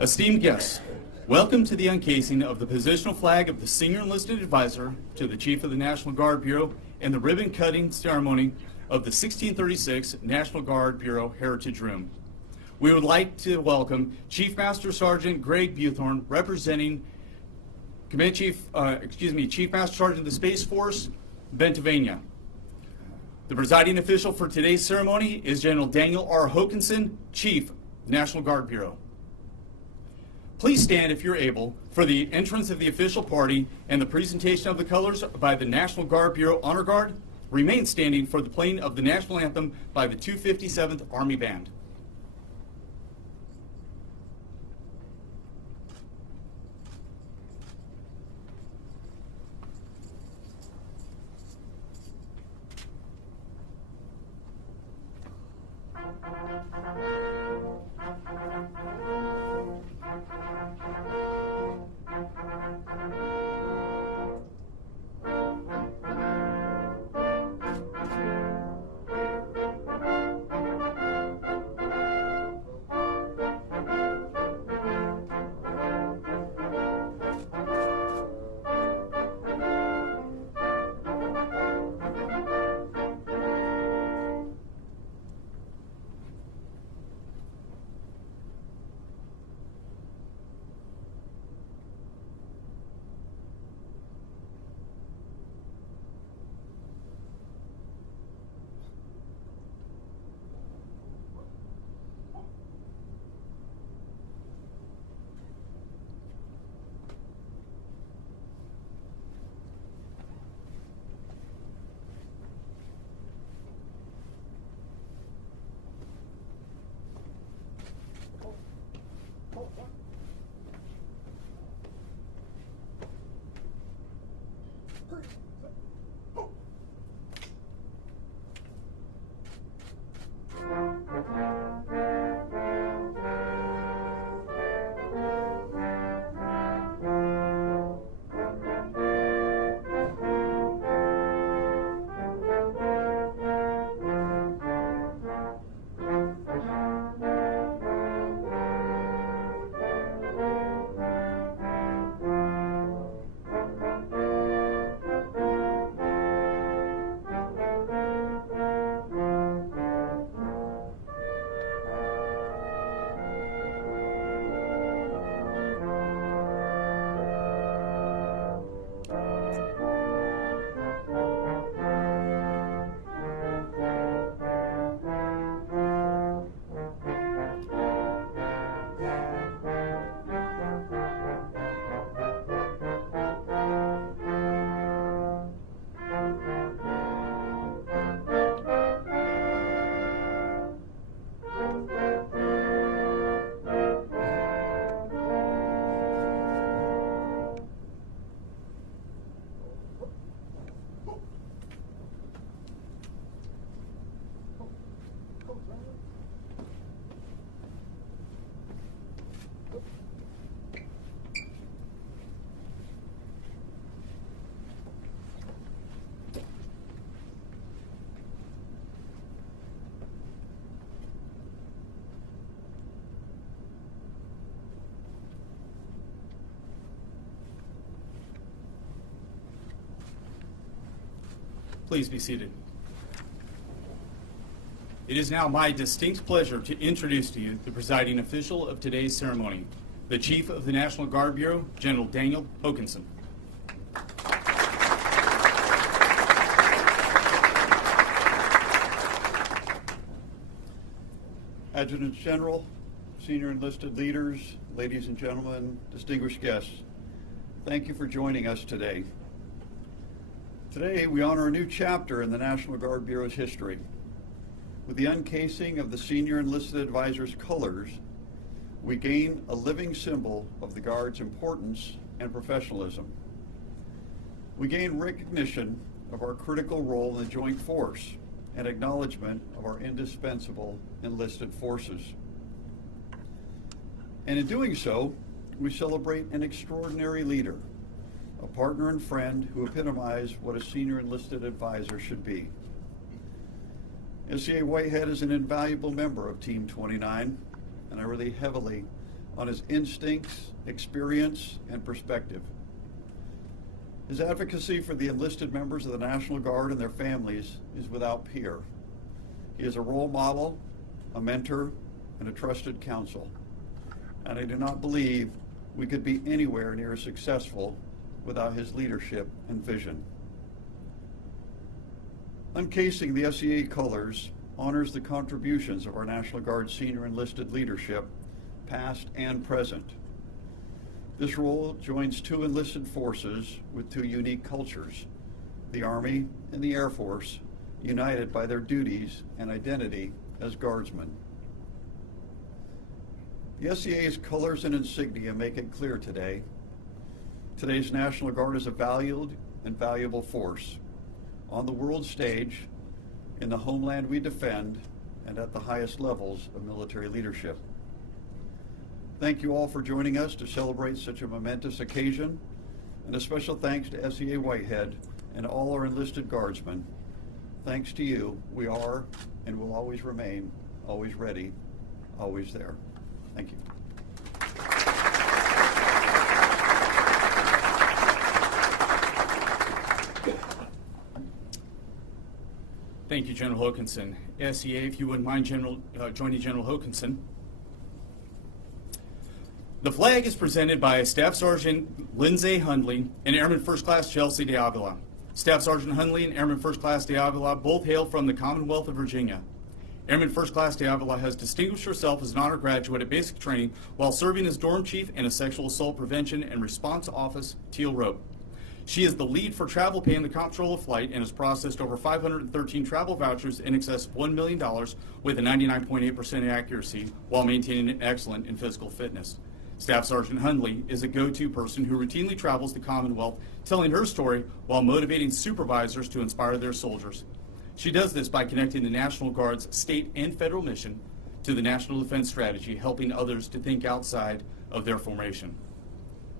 Esteemed guests, welcome to the uncasing of the positional flag of the Senior Enlisted Advisor to the Chief of the National Guard Bureau and the ribbon-cutting ceremony of the 1636 National Guard Bureau Heritage Room. We would like to welcome Chief Master Sergeant Greg Buthorn, representing Chief Master Sergeant of the Space Force, Pennsylvania. The presiding official for today's ceremony is General Daniel R. Hokanson, Chief, National Guard Bureau. Please stand, if you're able, for the entrance of the official party and the presentation of the colors by the National Guard Bureau Honor Guard. Remain standing for the playing of the national anthem by the 257th Army Band. Please be seated. It is now my distinct pleasure to introduce to you the presiding official of today's ceremony, the Chief of the National Guard Bureau, General Daniel Hokanson. Adjutant General, senior enlisted leaders, ladies and gentlemen, distinguished guests, thank you for joining us today. Today, we honor a new chapter in the National Guard Bureau's history. With the uncasing of the Senior Enlisted Advisor's colors, we gain a living symbol of the Guard's importance and professionalism. We gain recognition of our critical role in the joint force and acknowledgement of our indispensable enlisted forces. And in doing so, we celebrate an extraordinary leader, a partner and friend who epitomize what a senior enlisted advisor should be. SCA Whitehead is an invaluable member of Team 29, and I rely heavily on his instincts, experience, and perspective. His advocacy for the enlisted members of the National Guard and their families is without peer. He is a role model, a mentor, and a trusted counsel. And I do not believe we could be anywhere near as successful without his leadership and vision. Uncasing the SEA colors honors the contributions of our National Guard senior enlisted leadership, past and present. This role joins two enlisted forces with two unique cultures, the Army and the Air Force, united by their duties and identity as Guardsmen. The SEA's colors and insignia make it clear today. Today's National Guard is a valued and valuable force on the world stage, in the homeland we defend, and at the highest levels of military leadership. Thank you all for joining us to celebrate such a momentous occasion, and a special thanks to SEA Whitehead and all our enlisted Guardsmen. Thanks to you, we are and will always remain always ready, always there. Thank you. Thank you, General Hokanson. SEA, if you wouldn't mind joining General Hokanson. The flag is presented by Staff Sergeant Lindsay Hundley and Airman First Class Chelsea de Avila. Staff Sergeant Hundley and Airman First Class de Avila both hail from the Commonwealth of Virginia. Airman First Class de Avila has distinguished herself as an honor graduate at basic training while serving as dorm chief in a sexual assault prevention and response office, Teal Road. She is the lead for travel pay in the Comptroller of Flight and has processed over 513 travel vouchers in excess of $1 million with a 99.8% accuracy while maintaining excellent in physical fitness. Staff Sergeant Hundley is a go-to person who routinely travels the Commonwealth, telling her story while motivating supervisors to inspire their soldiers. She does this by connecting the National Guard's state and federal mission to the National Defense Strategy, helping others to think outside of their formation.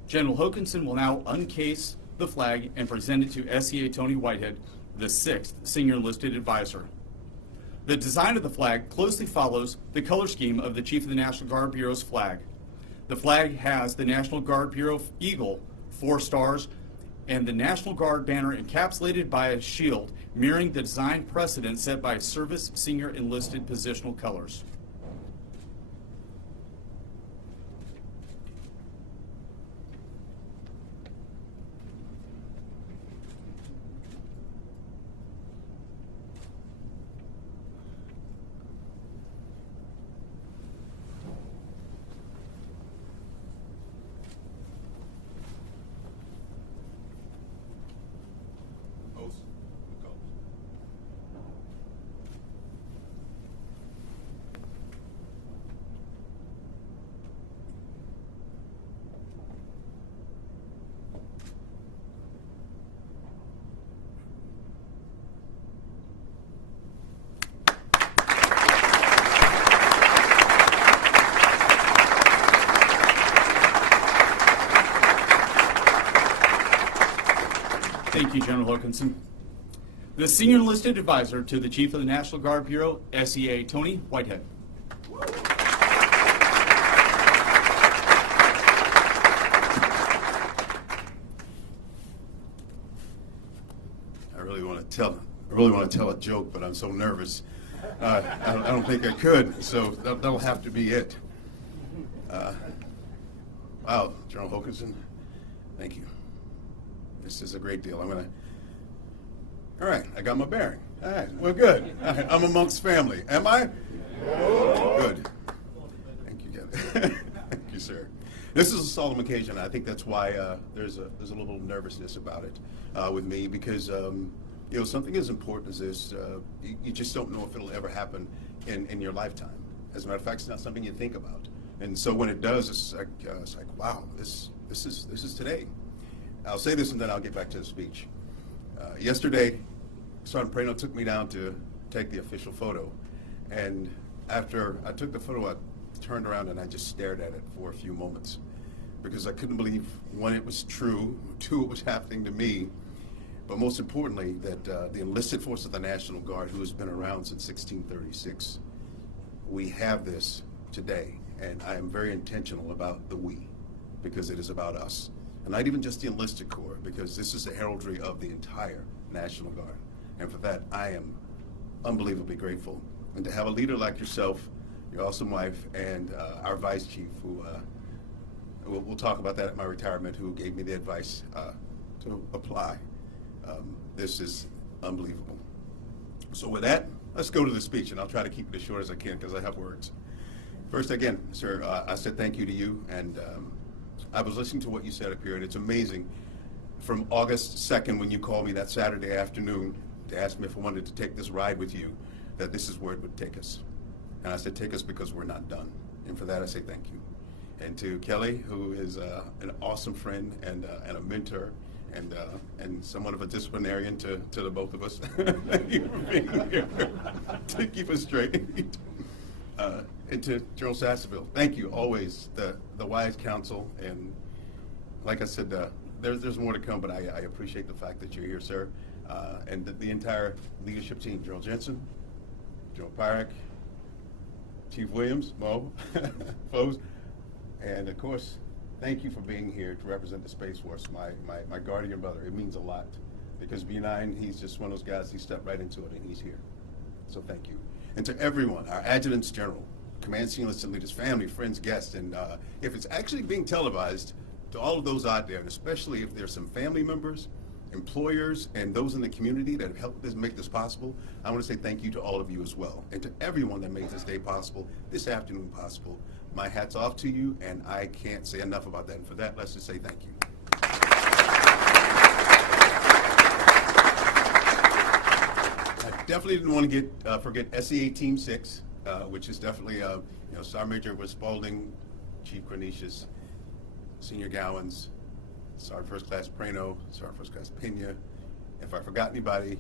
General Hokanson will now uncase the flag and present it to SEA Tony Whitehead, the 6th Senior Enlisted Advisor. The design of the flag closely follows the color scheme of the Chief of the National Guard Bureau's flag. The flag has the National Guard Bureau Eagle, 4 stars, and the National Guard banner encapsulated by a shield, mirroring the design precedent set by Service Senior Enlisted positional colors. Thank you, General Hokanson. The Senior Enlisted Advisor to the Chief of the National Guard Bureau, SEA Tony Whitehead. I really want to tell a joke, but I'm so nervous. I don't think I could, so that'll have to be it. Wow, General Hokanson, thank you. This is a great deal. All right, I got my bearing. All right, well, good. All right, I'm amongst family. Am I? Good. Thank you, Kevin. Thank you, sir. This is a solemn occasion. I think that's why there's a little nervousness about it with me, because something as important as this, you just don't know if it'll ever happen in your lifetime. As a matter of fact, it's not something you think about. And so when it does, it's like wow, this is today. I'll say this and then I'll get back to the speech. Yesterday, Sergeant Prano took me down to take the official photo. And after I took the photo, I turned around and I just stared at it for a few moments because I couldn't believe, one, it was true, two, it was happening to me, but most importantly, that the enlisted force of the National Guard, who has been around since 1636, we have this today. And I am very intentional about the we, because it is about us. And not even just the enlisted corps, because this is the heraldry of the entire National Guard. And for that, I am unbelievably grateful. And to have a leader like yourself, your awesome wife, and our vice chief, who we'll talk about that at my retirement, who gave me the advice to apply. This is unbelievable. So with that, let's go to the speech, and I'll try to keep it as short as I can because I have words. First, again, sir, I said thank you to you, and I was listening to what you said up here, and it's amazing. From August 2nd, when you called me that Saturday afternoon to ask me if I wanted to take this ride with you, that this is where it would take us. And I said, take us because we're not done. And for that, I say thank you. And to Kelly, who is an awesome friend and a mentor, and somewhat of a disciplinarian to the both of us. Thank you for being here to keep us straight. And to General Sasseville, thank you always, the wise counsel. And like I said, there's more to come, but I appreciate the fact that you're here, sir. And the entire leadership team, General Jensen, General Pyrak, Chief Williams, Mo, Foes, and of course, thank you for being here to represent the Space Force, my guardian brother. It means a lot, because B9, he's just one of those guys, he stepped right into it, and he's here. So thank you. And to everyone, our adjutants general, command senior enlisted leaders, family, friends, guests, and if it's actually being televised, to all of those out there, and especially if there's some family members, employers, and those in the community that have helped make this possible, I want to say thank you to all of you as well. And to everyone that made this day possible, this afternoon possible, my hat's off to you, and I can't say enough about that. And for that, let's just say thank you. I definitely didn't want to forget SEA Team 6, which is definitely, Sergeant Major was Spalding, Chief Cornetius, Senior Gowans, Sergeant First Class Prano, Sergeant First Class Pena. If I forgot anybody,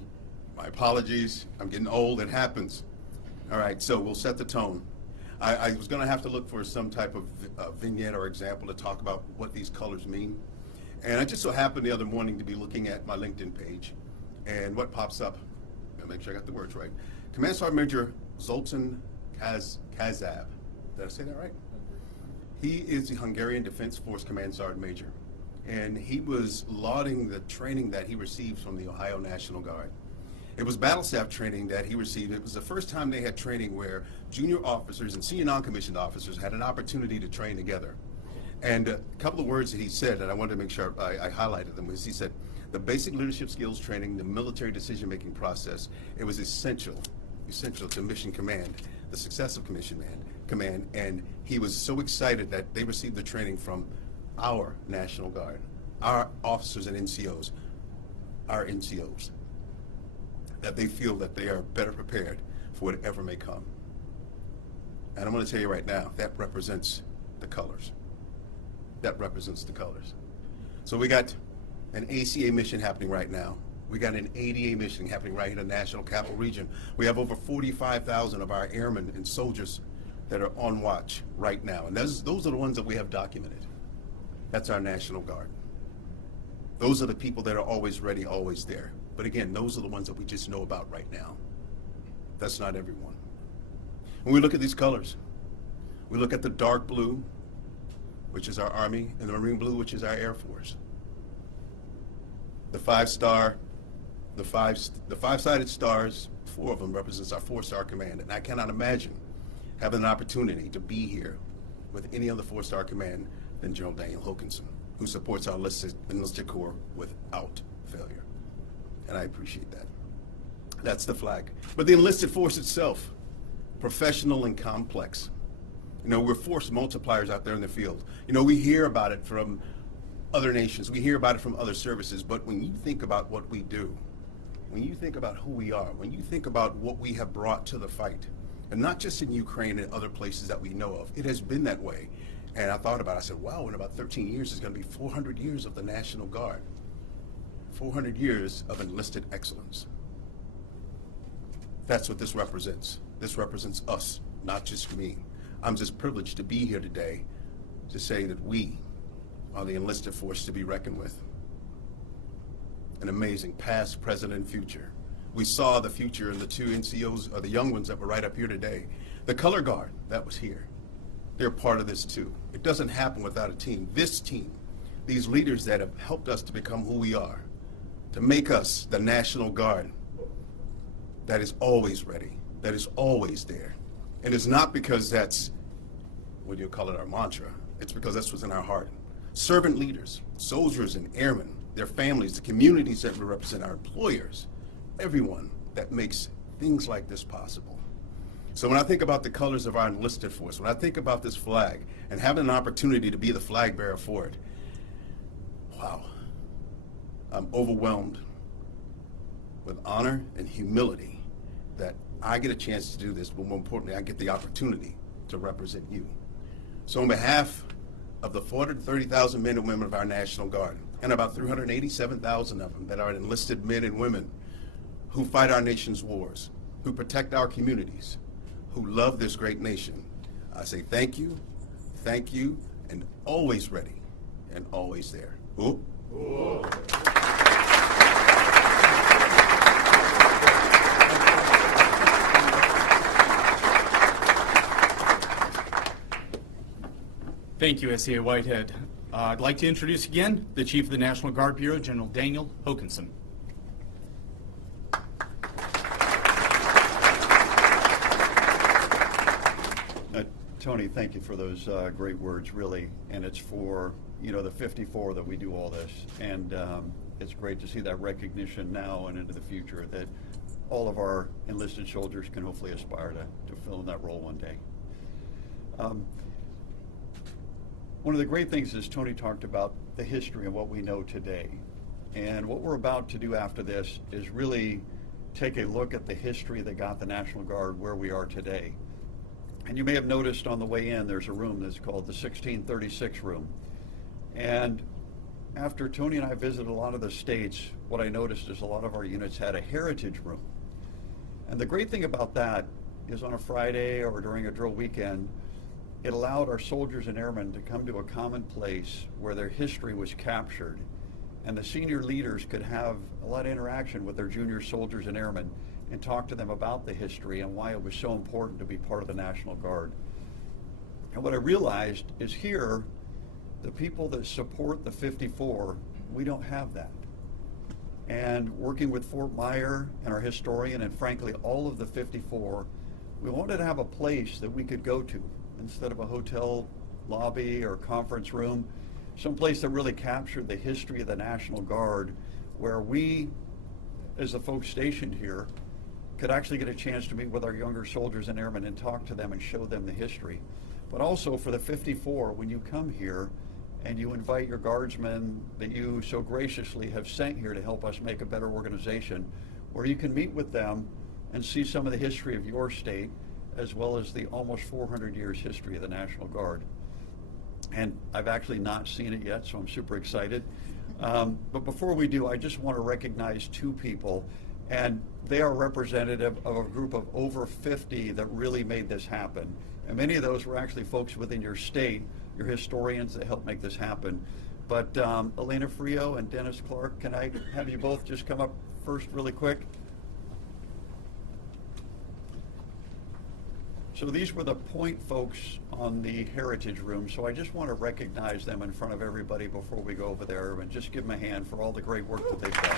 my apologies. I'm getting old, it happens. All right, so we'll set the tone. I was going to have to look for some type of vignette or example to talk about what these colors mean. And I just so happened the other morning to be looking at my LinkedIn page, and what pops up, I'll make sure I got the words right. Command Sergeant Major Zoltan Kazab. Did I say that right? He is the Hungarian Defense Force Command Sergeant Major, and he was lauding the training that he received from the Ohio National Guard. It was battle staff training that he received. It was the first time they had training where junior officers and senior non-commissioned officers had an opportunity to train together. And a couple of words that he said, and I wanted to make sure I highlighted them, was he said, the basic leadership skills training, the military decision-making process, it was essential to mission command, the success of mission command, and he was so excited that they received the training from our National Guard, our officers and NCOs, our NCOs, that they feel that they are better prepared for whatever may come. And I'm going to tell you right now, that represents the colors. That represents the colors. So we got an ACA mission happening right now. We got an ADA mission happening right here in the National Capital Region. We have over 45,000 of our airmen and soldiers that are on watch right now. And those are the ones that we have documented. That's our National Guard. Those are the people that are always ready, always there. But again, those are the ones that we just know about right now. That's not everyone. When we look at these colors, we look at the dark blue, which is our Army, and the Marine blue, which is our Air Force. The five-sided stars, 4 of them represents our 4-star command. And I cannot imagine having an opportunity to be here with any other 4-star command than General Daniel Hokanson, who supports our enlisted corps without failure. And I appreciate that. That's the flag. But the enlisted force itself, professional and complex. We're force multipliers out there in the field. We hear about it from other nations. We hear about it from other services. But when you think about what we do, when you think about who we are, when you think about what we have brought to the fight, and not just in Ukraine and other places that we know of, it has been that way. And I thought about it, I said, wow, in about 13 years, it's going to be 400 years of the National Guard. 400 years of enlisted excellence. That's what this represents. This represents us, not just me. I'm just privileged to be here today to say that we are the enlisted force to be reckoned with. An amazing past, present, and future. We saw the future in the 2 NCOs, or the young ones that were right up here today. The color guard that was here. they're part of this too. It doesn't happen without a team. This team, these leaders that have helped us to become who we are, to make us the National Guard that is always ready, that is always there. And it's not because that's, what do you call it, our mantra. It's because that's what's in our heart. Servant leaders, soldiers and airmen, their families, the communities that we represent, our employers, everyone that makes things like this possible. So when I think about the colors of our enlisted force, when I think about this flag and having an opportunity to be the flag bearer for it, wow, I'm overwhelmed with honor and humility that I get a chance to do this, but more importantly, I get the opportunity to represent you. So on behalf of the 430,000 men and women of our National Guard, and about 387,000 of them that are enlisted men and women who fight our nation's wars, who protect our communities, who love this great nation, I say thank you, and always ready and always there. Ooh. Ooh. Thank you, SCA Whitehead. I'd like to introduce again the Chief of the National Guard Bureau, General Daniel Hokanson. Tony, thank you for those great words, really. And it's for, the 54 that we do all this. And it's great to see that recognition now and into the future that all of our enlisted soldiers can hopefully aspire to fill in that role one day. One of the great things is Tony talked about the history and what we know today. And what we're about to do after this is really take a look at the history that got the National Guard where we are today. And you may have noticed on the way in, there's a room that's called the 1636 room. And after Tony and I visited a lot of the states, what I noticed is a lot of our units had a heritage room. And the great thing about that is on a Friday or during a drill weekend, it allowed our soldiers and airmen to come to a common place where their history was captured, and the senior leaders could have a lot of interaction with their junior soldiers and airmen and talk to them about the history and why it was so important to be part of the National Guard. And what I realized is here, the people that support the 54, we don't have that. And working with Fort Myer and our historian and frankly all of the 54, we wanted to have a place that we could go to instead of a hotel lobby or conference room, someplace that really captured the history of the National Guard, where we, as the folks stationed here, could actually get a chance to meet with our younger soldiers and airmen and talk to them and show them the history. But also for the 54, when you come here and you invite your guardsmen that you so graciously have sent here to help us make a better organization, where you can meet with them and see some of the history of your state, as well as the almost 400 years history of the National Guard. And I've actually not seen it yet, so I'm super excited. But before we do, I just want to recognize two people, and they are representative of a group of over 50 that really made this happen. And many of those were actually folks within your state, your historians that helped make this happen. But Elena Frio and Dennis Clark, can I have you both just come up first really quick? So these were the point folks on the Heritage Room, so I just want to recognize them in front of everybody before we go over there and just give them a hand for all the great work that they've done.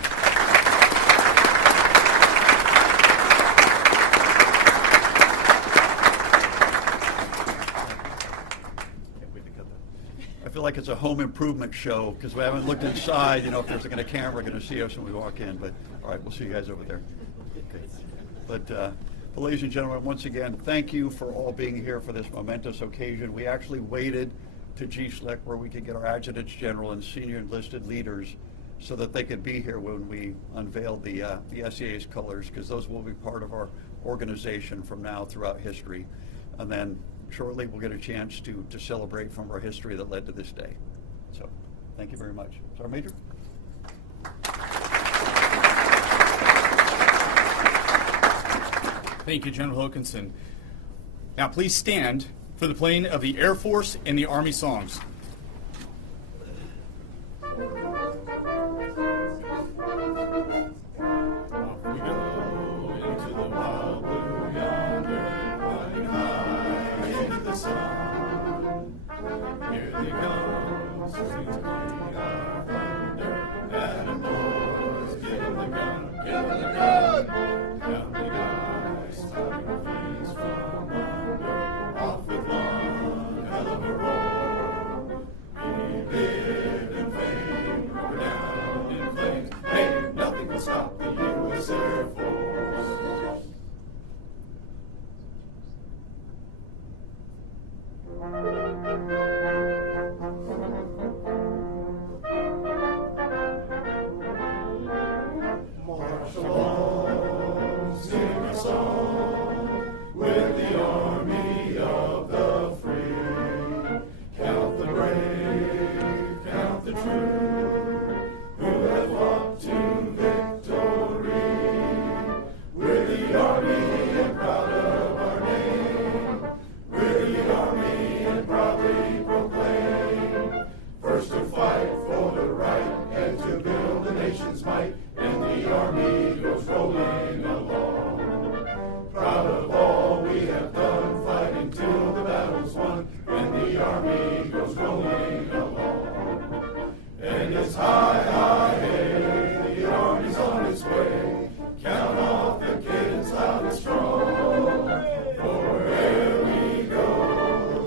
I feel like it's a home improvement show because we haven't looked inside, if there's a camera going to see us when we walk in, but all right, we'll see you guys over there. Okay. But ladies and gentlemen, once again, thank you for all being here for this momentous occasion. We actually waited to GSLEC where we could get our adjutants general and senior enlisted leaders so that they could be here when we unveiled the SEA's colors, because those will be part of our organization from now throughout history. And then shortly we'll get a chance to celebrate from our history that led to this day. So thank you very much. Sergeant Major. Thank you, General Hokanson. Now please stand for the playing of the Air Force and the Army songs. Off we go into the wild blue yonder, flying high into the sun. he comes, 1620 our thunder, and boys, give the gun, give the gun. Counting eyes, stopping things from under, off with one hell of a roll. We live in fame, we're down in flames. Hey, nothing will stop the U.S. Air Force. March along, sing a song with the army of the free. Count the brave, count the true, who have walked to victory. We're the army and proud of our name. We're the army and proudly proclaim. First to fight for the right and to build the nation's might. And the army goes rolling along. Proud of all we have done, fighting till the battle's won. And the army goes rolling along. And it's high, high, hey, the army's on its way. Count off the kids loud and strong. For wherever we go,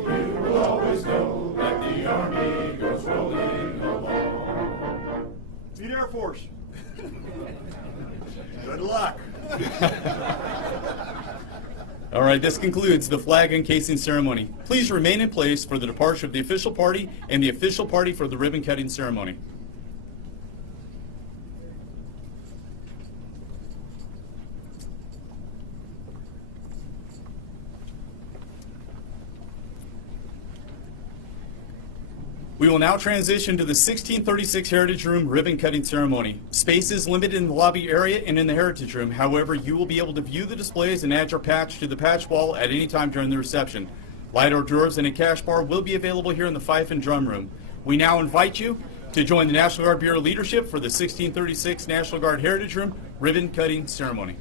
you will always know that the army goes rolling along. Meet Air Force. Good luck. All right, this concludes the flag uncasing ceremony. Please remain in place for the departure of the official party and the official party for the ribbon cutting ceremony. We will now transition to the 1636 Heritage Room ribbon cutting ceremony. Space is limited in the lobby area and in the Heritage Room. However, you will be able to view the displays and add your patch to the patch wall at any time during the reception. Light hors d'oeuvres and a cash bar will be available here in the Fife and Drum Room. We now invite you to join the National Guard Bureau leadership for the 1636 National Guard Heritage Room ribbon cutting ceremony.